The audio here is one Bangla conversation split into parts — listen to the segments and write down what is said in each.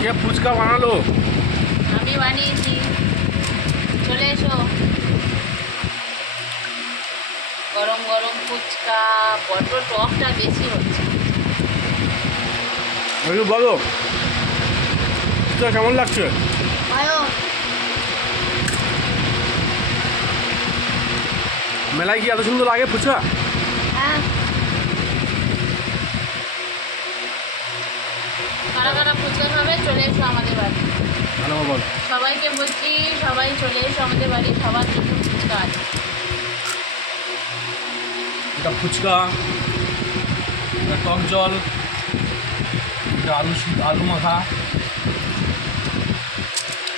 কে ফুচকা বানালো? আমি বানিয়েছি, চলে এসো। গরম গরম ফুচকা, বড্ড টকটা বেশি হচ্ছে। একটু বলো ফুচকা কেমন লাগছে? ভালো। মেলায় কি এত সুন্দর লাগে ফুচকা? হ্যাঁ। কারা কারা ফুচকা খাবে চলে এসো আমাদের বাড়ি। ভালো বল। সবাইকে বলছি, সবাই চলে এসো আমাদের বাড়ি, সবার জন্য ফুচকা আছে। এটা ফুচকা, এটা টক জল, এটা আলু মাখা,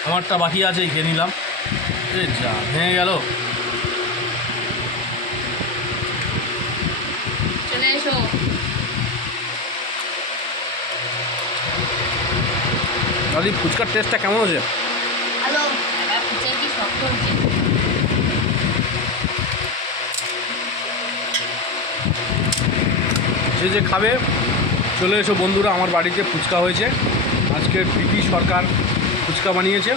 আমারটা বাকি আছে খেয়ে নিলাম। এ যা ভেঙে গেল। চলে এসো। দাদি ফুচকার টেস্টটা কেমন আছে? হ্যালো। এবার ফুচকা কি শক্ত হচ্ছে। যে যে খাবে চলে এসো বন্ধুরা, আমার বাড়িতে ফুচকা হয়েছে আজকে। প্রীতি সরকার ফুচকা বানিয়েছে,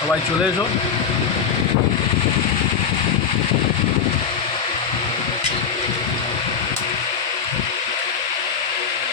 সবাই চলে এসো।